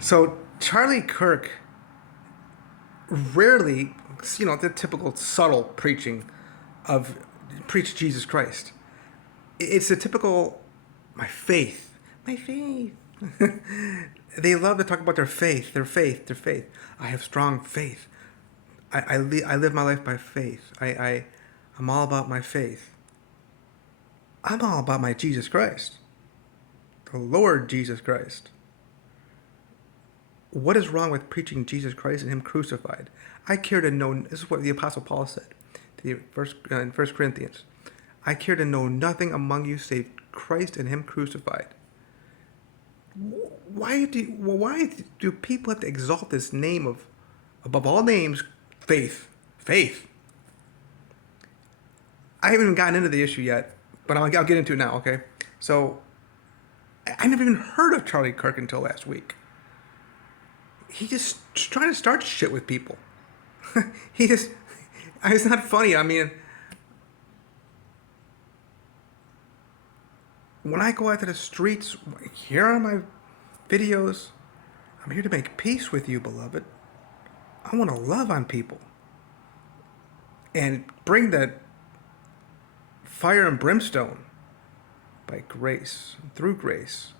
So Charlie Kirk rarely, the typical subtle preaching of preach Jesus Christ. It's the typical my faith. They love to talk about their faith. I have strong faith. I live my life by faith. I'm all about my faith. I'm all about my Jesus Christ, the Lord Jesus Christ. What is wrong with preaching Jesus Christ and Him crucified? I care to know. This is what the Apostle Paul said in First Corinthians. I care to know nothing among you save Christ and Him crucified. Why do people have to exalt this name of, above all names, faith? Faith. I haven't even gotten into the issue yet, but I'll get into it now. Okay, so I never even heard of Charlie Kirk until last week. He just trying to start shit with people. It's not funny. I mean, when I go out to the streets, here are my videos. I'm here to make peace with you, beloved. I want to love on people and bring that fire and brimstone by grace, through grace.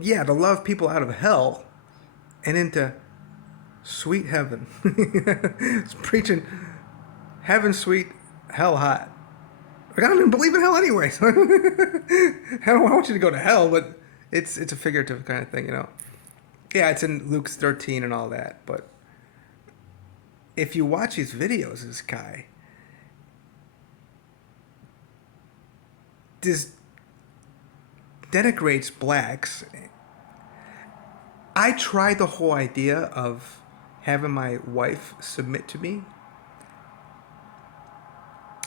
Yeah, to love people out of hell and into sweet heaven. It's preaching heaven sweet, hell hot. Like, I don't even believe in hell anyway. So I don't want you to go to hell, but it's a figurative kind of thing, Yeah, it's in Luke 13 and all that, but if you watch these videos, this guy denigrates blacks. I tried the whole idea of having my wife submit to me.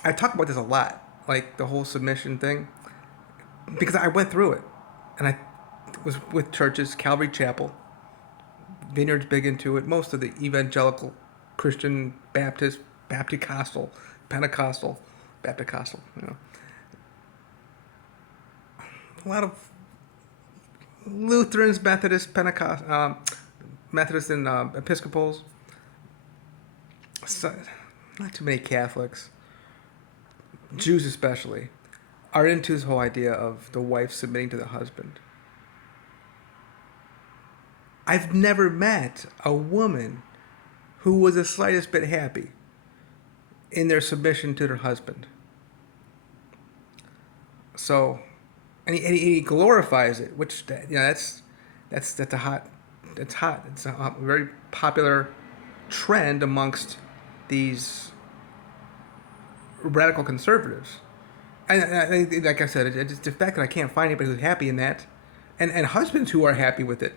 I talk about this a lot, like the whole submission thing, because I went through it, and I was with churches, Calvary Chapel, Vineyard's big into it. Most of the evangelical, Christian, Baptist, Baptist-costal, Pentecostal, Baptist-costal, a lot of Lutherans, Methodists, Methodists, and Episcopals. So, not too many Catholics, Jews especially, are into this whole idea of the wife submitting to the husband. I've never met a woman who was the slightest bit happy in their submission to their husband. So, and he glorifies it, which that's a hot. It's hot. It's a very popular trend amongst these radical conservatives. And like I said, it's the fact that I can't find anybody who's happy in that, and husbands who are happy with it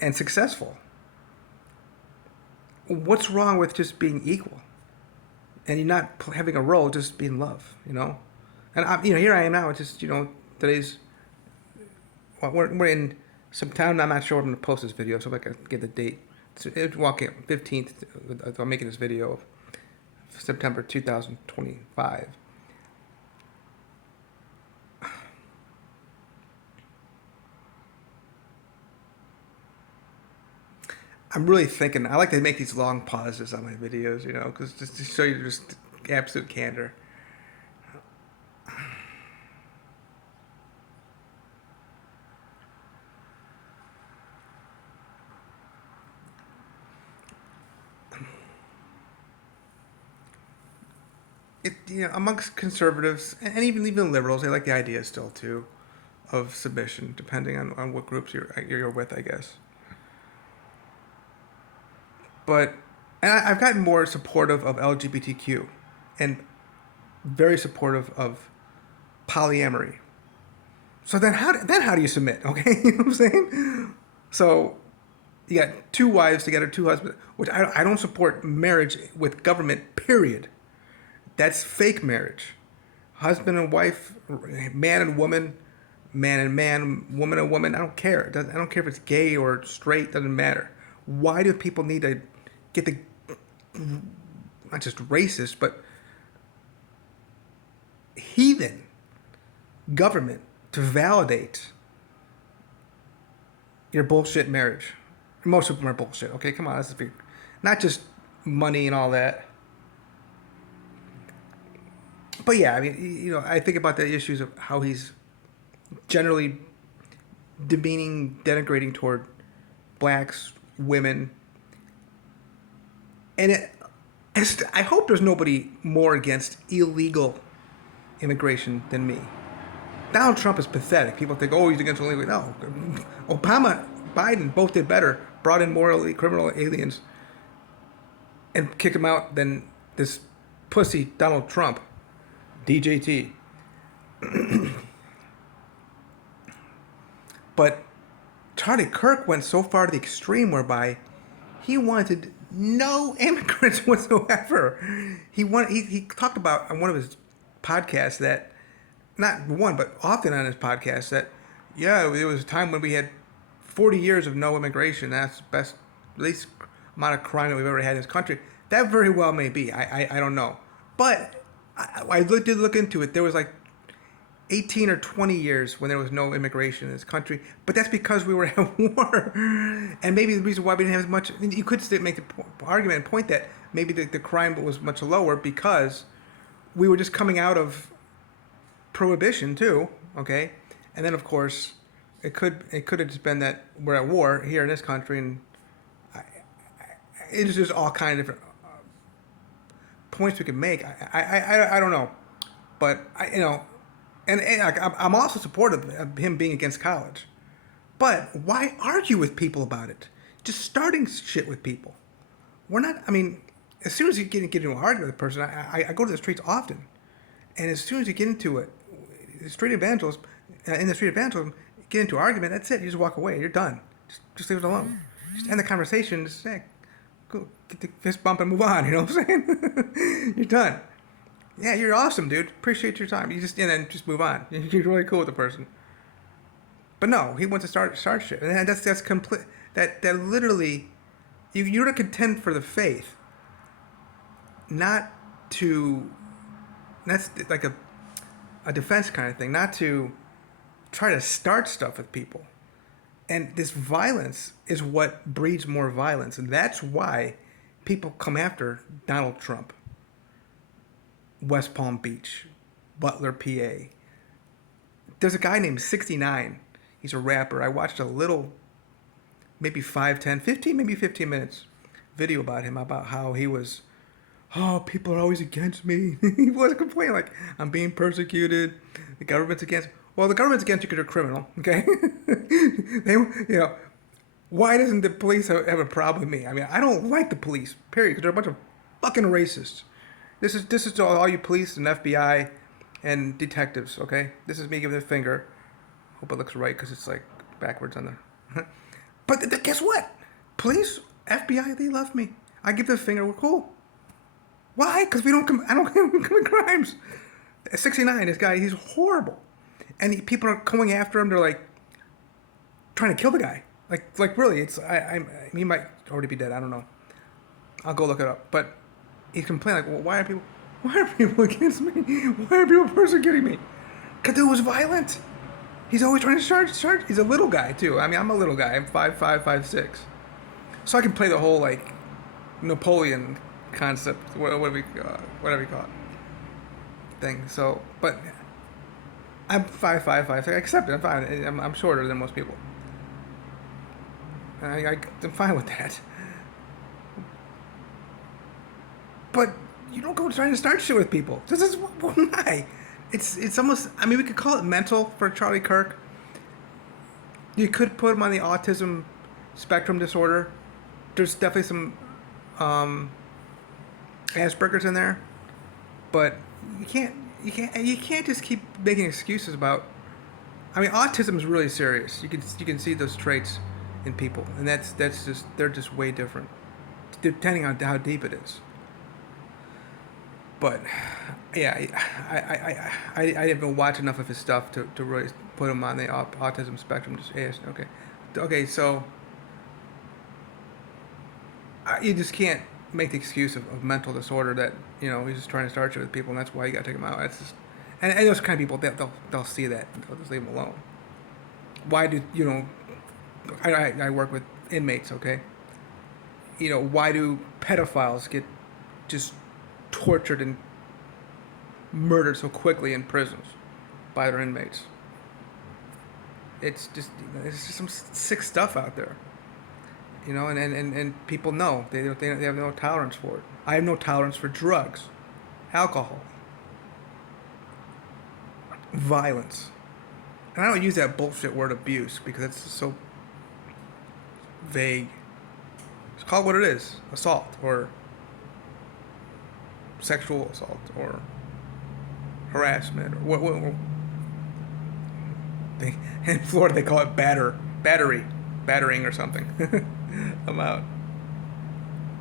and successful. What's wrong with just being equal, and you're not having a role, just being love, And here I am now. It's just today's. Well, we're in some town. I'm not sure when I'm gonna post this video, so I can get the date. It's walking 15th. I'm making this video of September 2025. I'm really thinking. I like to make these long pauses on my videos, because just to show you just absolute candor. Amongst conservatives and even liberals, they like the idea still too of submission, depending on what groups you're with, I guess. But I've gotten more supportive of LGBTQ, and very supportive of polyamory. So then how do you submit? Okay, you know what I'm saying? So you got two wives together, two husbands, which I don't support marriage with government. Period. That's fake marriage. Husband and wife, man and woman, man and man, woman and woman. I don't care. I don't care if it's gay or straight. Doesn't matter. Why do people need to get the not just racist but heathen government to validate your bullshit marriage. Most of them are bullshit. Okay, come on, let's be, not just money and all that. But yeah, I mean, I think about the issues of how he's generally demeaning, denigrating toward blacks, women, and I hope there's nobody more against illegal immigration than me. Donald Trump is pathetic. People think, oh, he's against illegal. No, Obama, Biden both did better. Brought in more criminal aliens and kick him out than this pussy Donald Trump, DJT. But Charlie Kirk went so far to the extreme whereby he wanted no immigrants whatsoever. He talked about on one of his podcasts that, not one but often on his podcast, that yeah, there was a time when we had 40 years of no immigration. That's the best, least amount of crime that we've ever had in this country. That very well may be. I don't know, but I did look into it. There was like 18 or 20 years when there was no immigration in this country, but that's because we were at war. And maybe the reason why we didn't have as much, you could still make the argument and point that maybe the crime was much lower because we were just coming out of prohibition too, okay? And then of course, it could have just been that we're at war here in this country, and it's just all kind of different points we could make. I don't know, but And I'm also supportive of him being against college. But why argue with people about it? Just starting shit with people. We're not, I mean, as soon as you get into an argument with a person, I go to the streets often. And as soon as you get into it, in the street evangelism, get into an argument, that's it. You just walk away. You're done. Just leave it alone. Just end the conversation. Just say, go get the fist bump and move on. You know what I'm saying? You're done. Yeah, you're awesome, dude. Appreciate your time. And then just move on. You're really cool with the person. But no, he wants to start shit, and that's complete. That literally, you're to contend for the faith, not to. That's like a defense kind of thing, not to try to start stuff with people. And this violence is what breeds more violence, and that's why people come after Donald Trump. West Palm Beach, Butler, PA. There's a guy named 69. He's a rapper. I watched a little, maybe 5, 10, 15, maybe 15 minutes video about him, about how he was, oh, people are always against me. He was complaining like, I'm being persecuted. The government's against me. Well, the government's against you because you're a criminal, okay? Why doesn't the police have a problem with me? I mean, I don't like the police, period, because they're a bunch of fucking racists. This is to all you police and FBI and detectives, okay? This is me giving the finger. Hope it looks right because it's like backwards on the... But guess what? Police, FBI, they love me. I give the finger, we're cool. Why? Because I don't commit crimes. 69, this guy, he's horrible. And people are going after him. They're like trying to kill the guy. Like really, he might already be dead. I don't know. I'll go look it up. But he's complaining like, well, why are people against me? Why are people persecuting me? Because dude was violent. He's always trying to charge. He's a little guy too. I mean, I'm a little guy. I'm 5'5", 5'6". So I can play the whole like Napoleon concept, whatever you call it, thing. So, but I'm 5'5", 5'6". I accept it. I'm fine. I'm shorter than most people. I'm fine with that. But you don't go trying to start shit with people. This is why. It's almost. I mean, we could call it mental for Charlie Kirk. You could put him on the autism spectrum disorder. There's definitely some Asperger's in there, but you can't just keep making excuses about. I mean, autism is really serious. You can see those traits in people, and that's just they're just way different, depending on how deep it is. But yeah, I didn't watch enough of his stuff to really put him on the autism spectrum. Just okay. So you just can't make the excuse of mental disorder that he's just trying to start shit with people, and that's why you got to take him out. That's just and those kind of people they'll see that, they'll just leave him alone. Why do I work with inmates, okay? You know, why do pedophiles get just tortured and murdered so quickly in prisons by their inmates? It's just some sick stuff out there, you know, and people know they have no tolerance for it. I have no tolerance for drugs, alcohol, violence, and I don't use that bullshit word abuse because it's so vague. Just call it what it is: assault or sexual assault or harassment or what they, in Florida they call it battering or something. I'm out.